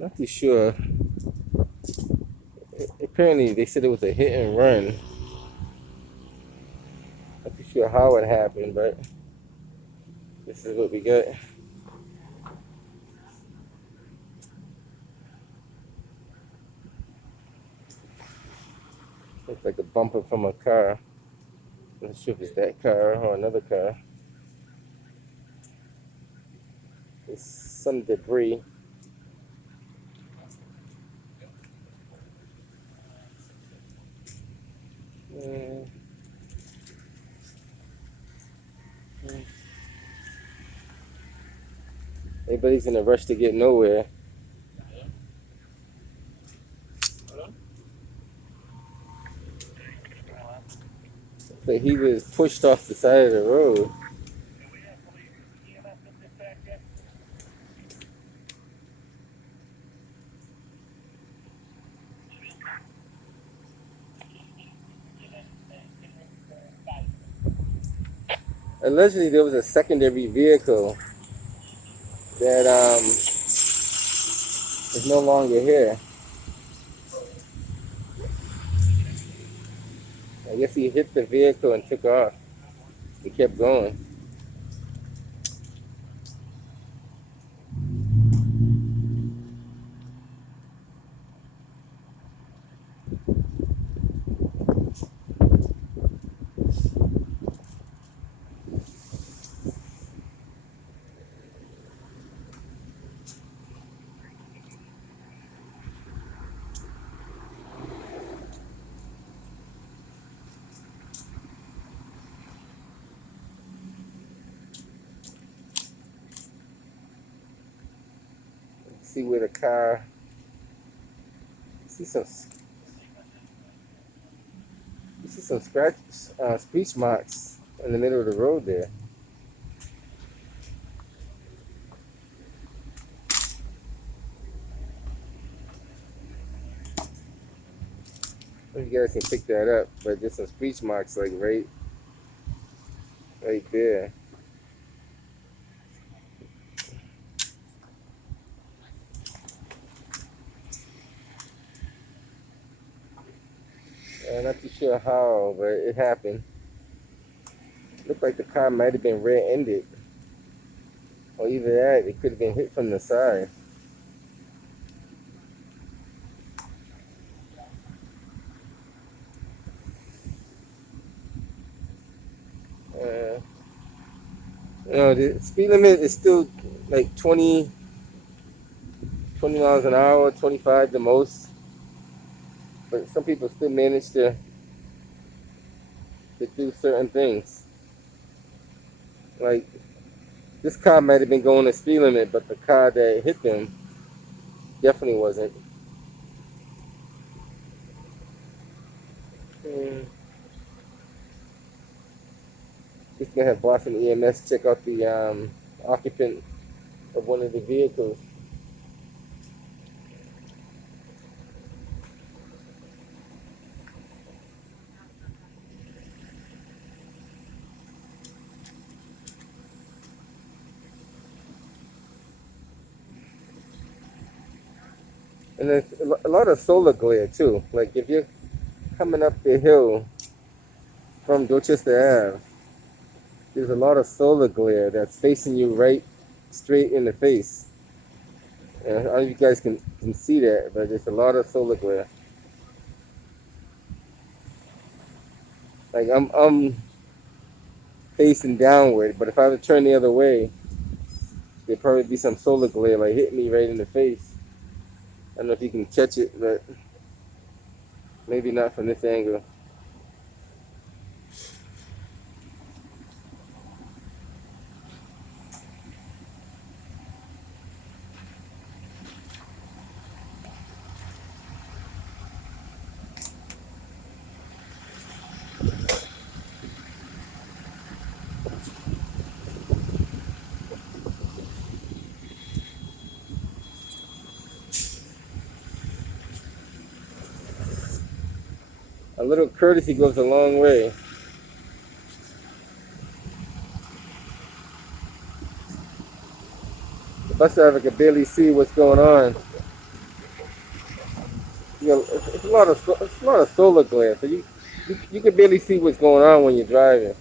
Not too sure. Apparently, they said it was a hit and run. Not too sure how it happened, but this is what we got. Looks like a bumper from a car. I'm not sure if it's that car or another car. There's some debris. Mm, mm. Everybody's in a rush to get nowhere. So he was pushed off the side of the road. Allegedly, there was a secondary vehicle that is no longer here. I guess he hit the vehicle and took off. He kept going. See where the car. See some. You see some scratch, speech marks in the middle of the road there. I don't know if you guys can pick that up, but there's some speech marks like right there. I'm not too sure how, but it happened. Looked like the car might have been rear-ended, or either that, it could have been hit from the side. Uh, the speed limit is still like 20 miles an hour, 25 the most. But some people still manage to do certain things. Like, this car might have been going the speed limit, but the car that hit them definitely wasn't. Mm. Just gonna have Boston EMS check out the occupant of one of the vehicles. And there's a lot of solar glare too. Like if you're coming up the hill from Dorchester Ave, there's a lot of solar glare that's facing you right straight in the face. And I don't know if you guys can see that, but there's a lot of solar glare. Like I'm facing downward, but if I were to turn the other way, there'd probably be some solar glare like hitting me right in the face. I don't know if you can catch it, but maybe not from this angle. A little courtesy goes a long way. The bus driver could barely see what's going on. It's a lot of it's a lot of solar glare, so you can barely see what's going on when you're driving.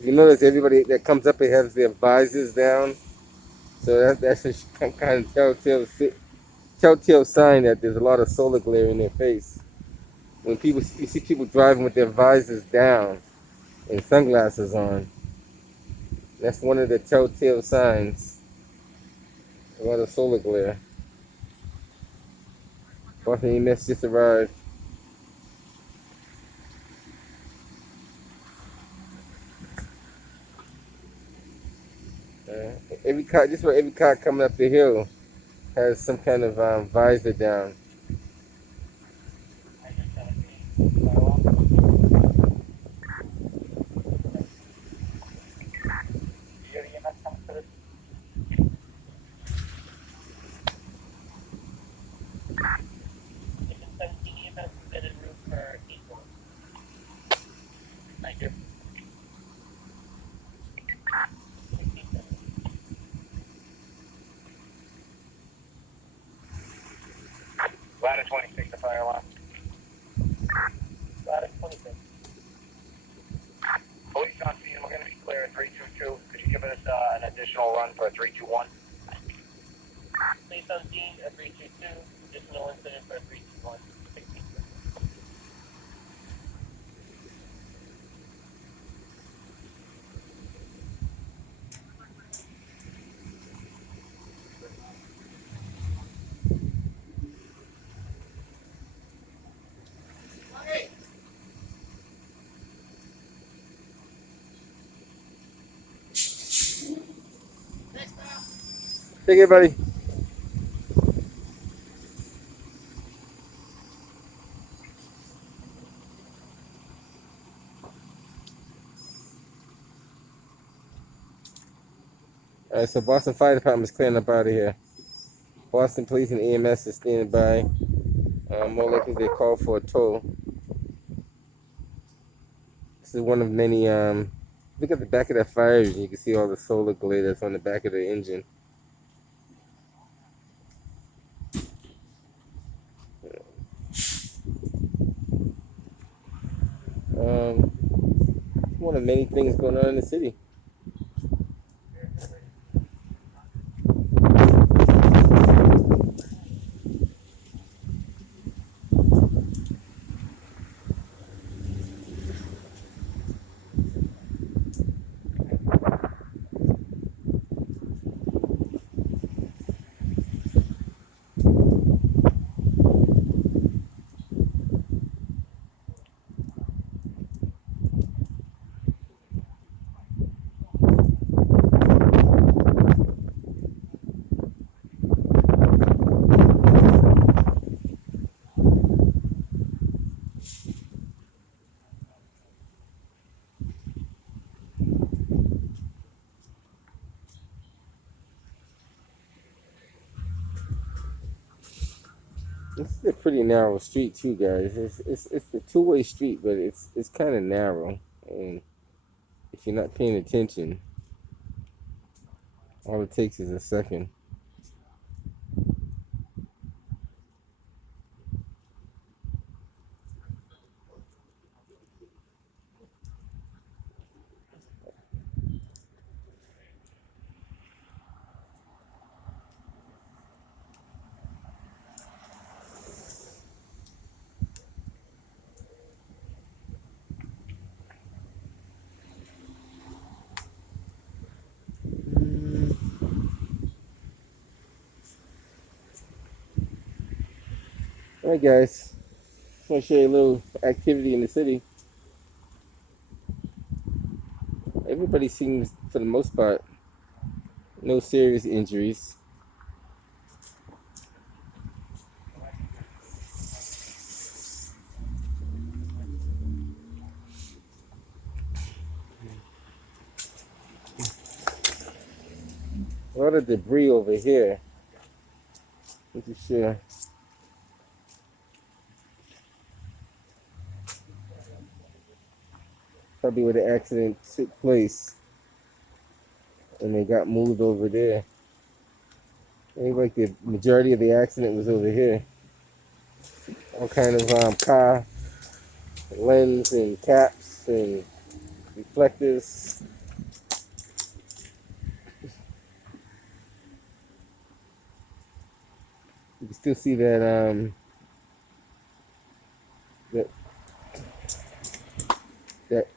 You notice everybody that comes up here has their visors down, so that's a kind of telltale sign that there's a lot of solar glare in their face. When you see people driving with their visors down and sunglasses on, that's one of the telltale signs. A lot of solar glare. Boston EMS just arrived. Uh, every car, just about every car coming up the hill has some kind of visor down. Ladder 26, the fire alarm. Ladder 26. Police on scene, we're going to be clear at 322. Could you give us an additional run for 321? Police on scene at 322. Additional incident for 321. Take it, buddy. All right, so Boston Fire Department is clearing up out of here. Boston Police and EMS is standing by. More likely they call for a tow. This is one of many. Look at the back of that fire engine. You can see all the solar glare that's on the back of the engine. It's one of many things going on in the city. This is a pretty narrow street too, guys. It's a two-way street, but it's kind of narrow, and if you're not paying attention, all it takes is a second. All right, guys. I want to show you a little activity in the city. Everybody seems, for the most part, no serious injuries. A lot of debris over here. Let me sure. Probably where the accident took place. And they got moved over there. I think like the majority of the accident was over here. All kind of car lens and caps and reflectors. You can still see that that that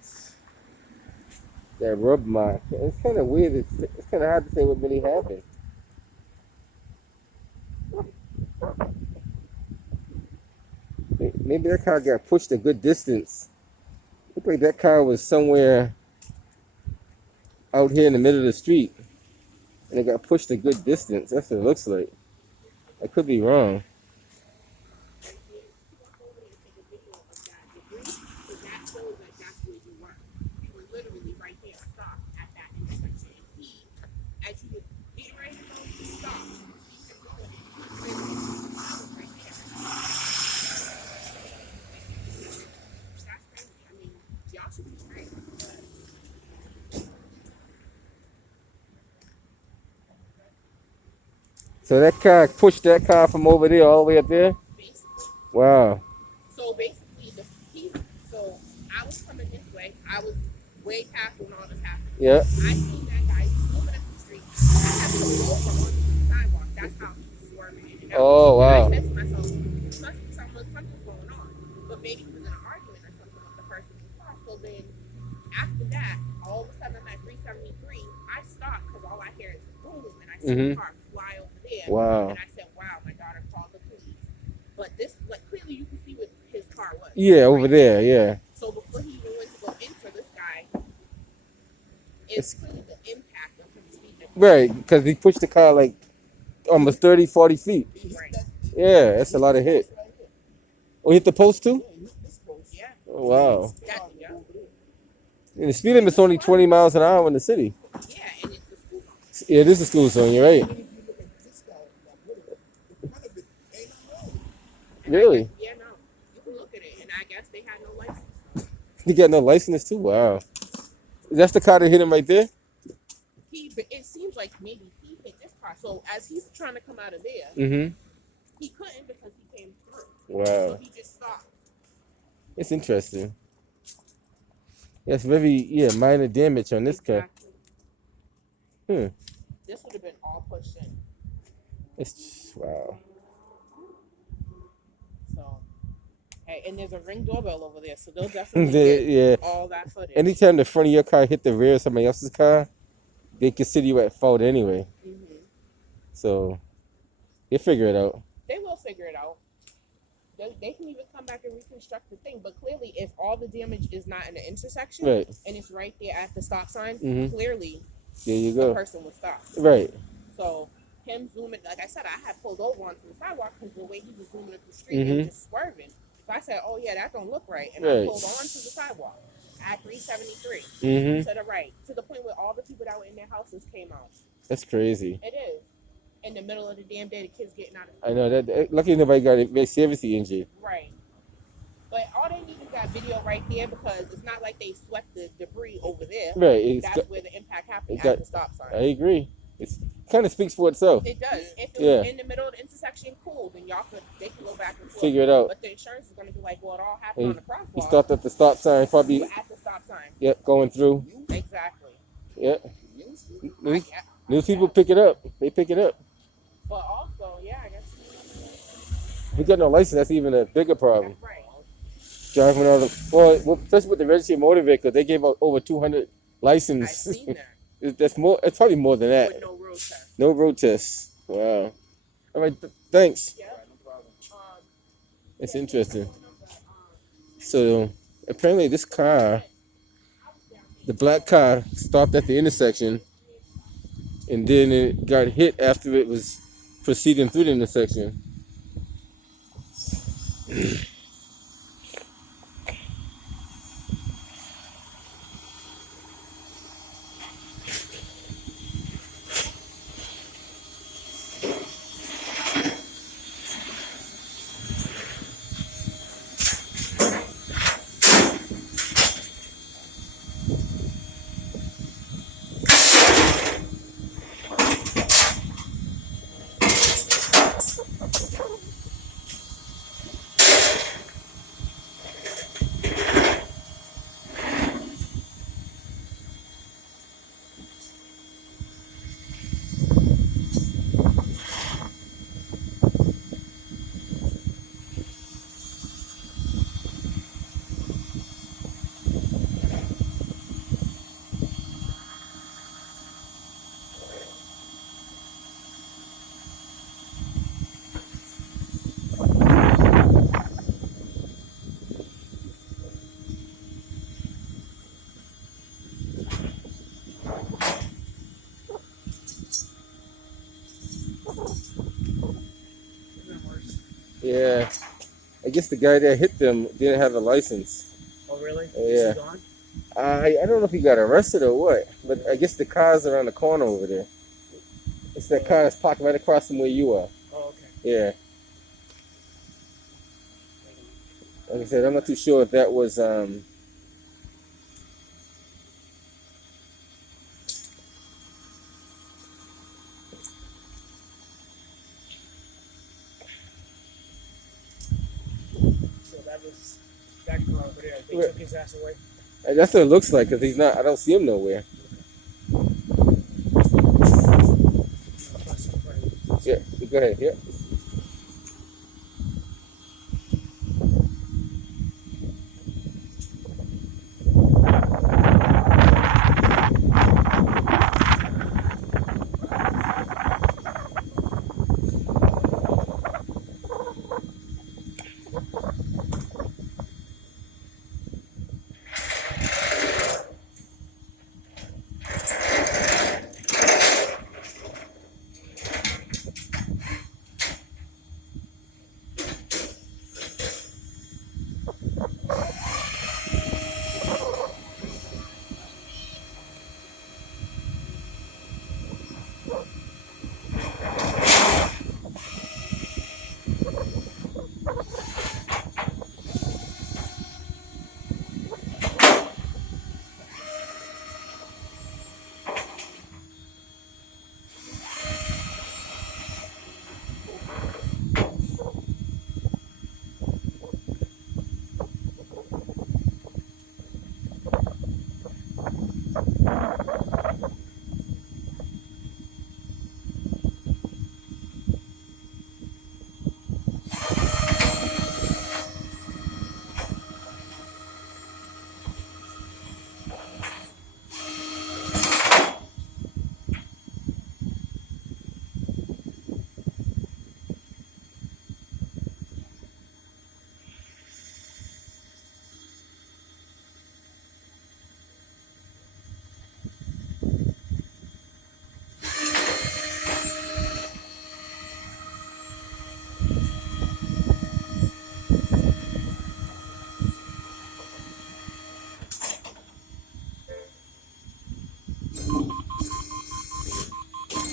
that rub mark. It's kind of weird. It's kind of hard to say what really happened. Maybe that car got pushed a good distance. Looked like that car was somewhere out here in the middle of the street, and it got pushed a good distance. That's what it looks like. I could be wrong. So that car pushed that car from over there all the way up there? Basically. Wow. So basically, so I was coming this way. I was way past when all this happened. Yeah. I seen that guy swimming up the street. I had to go over onto the sidewalk. That's how he was swerving in and out. Oh, wow. And I said to myself, must be something's going on. But maybe he was in an argument or something with the person in the car. So then after that, all of a sudden I'm at 373. I stopped because all I hear is boom, and I see the car fly over there. Wow. And I said, wow, my daughter called the police. But this, like, clearly you can see what his car was. Yeah, over there, yeah. So before he even went to go enter this guy, it's clearly the impact of him speeding. Right, because he pushed the car like almost 30, 40 feet. Right. Yeah, that's a lot of hit. Oh, hit the post too? Yeah. Oh, wow. Yeah. And the speed limit's only 20 miles an hour in the city. Yeah, and it's a school zone. Yeah, it is a school zone, you're right. Really? Yeah, no. You can look at it, and I guess they had no license. He got no license too? Wow. That's the car that hit him right there? It seems like maybe he hit this car. So as he's trying to come out of there, he couldn't because he came through. Wow. So he just stopped. It's interesting. That's very, minor damage on this car. This would have been all pushed in. It's, wow. So, hey, and there's a Ring doorbell over there, so they'll definitely get all that footage. Anytime the front of your car hit the rear of somebody else's car, they consider you at fault anyway. So, they figure it out. They will figure it out. They can even come back and reconstruct the thing, but clearly, if all the damage is not in the intersection, Right. and it's right there at the stop sign, clearly, there you the go. person was stopped. Right. So, him zooming, like I said, I had pulled over onto the sidewalk because the way he was zooming up the street and just swerving. So I said, oh yeah, that don't look right. And I pulled onto the sidewalk at 373 to the right, to the point where all the people that were in their houses came out. That's crazy. It is. In the middle of the damn day, the kids getting out of I know that. Luckily, nobody got very seriously injured. Right. But all they need is that video right there because it's not like they swept the debris over there. Right. That's where the impact happened at the stop sign. I agree. It kind of speaks for itself. It does. If it was in the middle of the intersection, cool. Then they can go back and forth. Figure it out. But the insurance is going to be like, well, it all happened on the crosswalk. He stopped at the stop sign, probably. At the stop sign. Yep, going through. Exactly. Yep. News people pick it up. They pick it up. But also, yeah, I guess. If you got no license, that's even a bigger problem. Right. Driving all the well, especially with the registry of motor vehicle, they gave out over 200 licenses. I've seen that. That's more. It's probably more than that. With no road test. No road tests. Wow. All right. Thanks. Yeah. No problem. It's interesting. So apparently, this car, the black car, stopped at the intersection, and then it got hit after it was proceeding through the intersection. I guess the guy that hit them didn't have a license. Oh, really? Yeah. Is he gone? I don't know if he got arrested or what, but I guess the car's around the corner over there. It's that car that's parked right across from where you are. Oh, okay. Yeah. Like I said, I'm not too sure if that was So that was that car over there. They Right. took his ass away. That's what it looks like, because he's not. I don't see him nowhere. Yeah, go ahead. Yeah.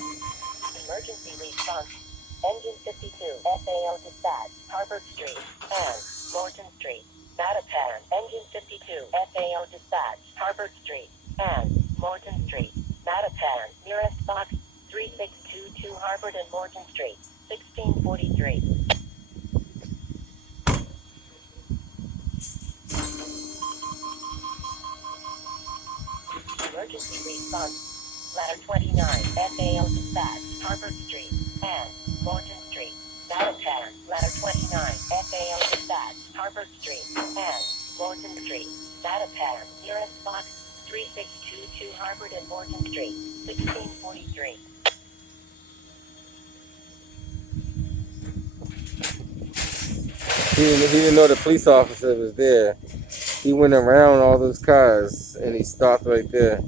Emergency response. Engine 52, FAO dispatch, Harvard Street, and Morton Street, Mattapan. Engine 52, FAO dispatch, Harvard Street, and Morton Street, Mattapan. Nearest box, 3622 Harvard and Morton Street, 1643. Emergency response. Ladder 29, FAO dispatch, Harvard Street, and Morton Street, Mattapan. Ladder 29, FAO dispatch, Harvard Street, and Morton Street, Mattapan. Nearest box, 3622 Harvard and Morton Street, 1643. He didn't know the police officer was there. He went around all those cars and he stopped right there.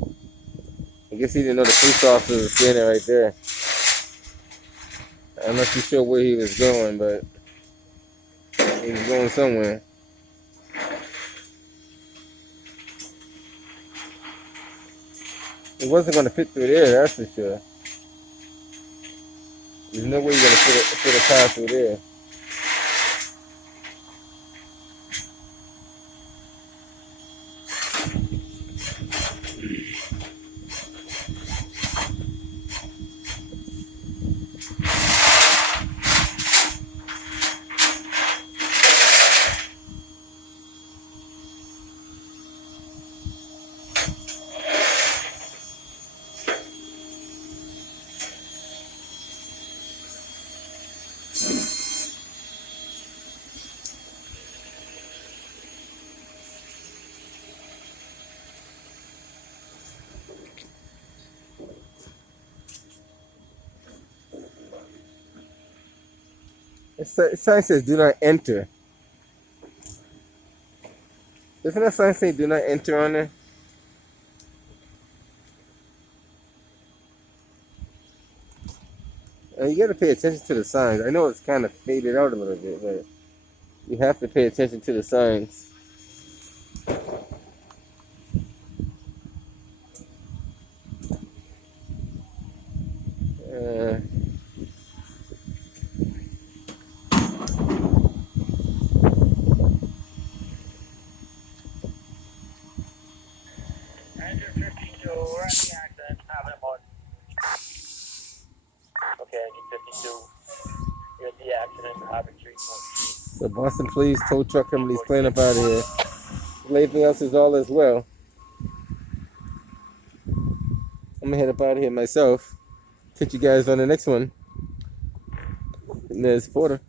I guess he didn't know the police officer was standing right there. I'm not too sure where he was going, but he was going somewhere. It wasn't going to fit through there, that's for sure. There's no way you're going to fit a car through there. The sign says do not enter. Doesn't that sign say do not enter on there? You got to pay attention to the signs. I know it's kind of faded out a little bit, but You have to pay attention to the signs. Uh, 52, we're at the accident, having a moment. Okay, I need 52. You're at the accident, Harvard Street, North. the Boston Police tow truck company's cleaning up out of here. Everything else is all as well. I'm gonna head up out of here myself. Catch you guys on the next one. And there's Porter.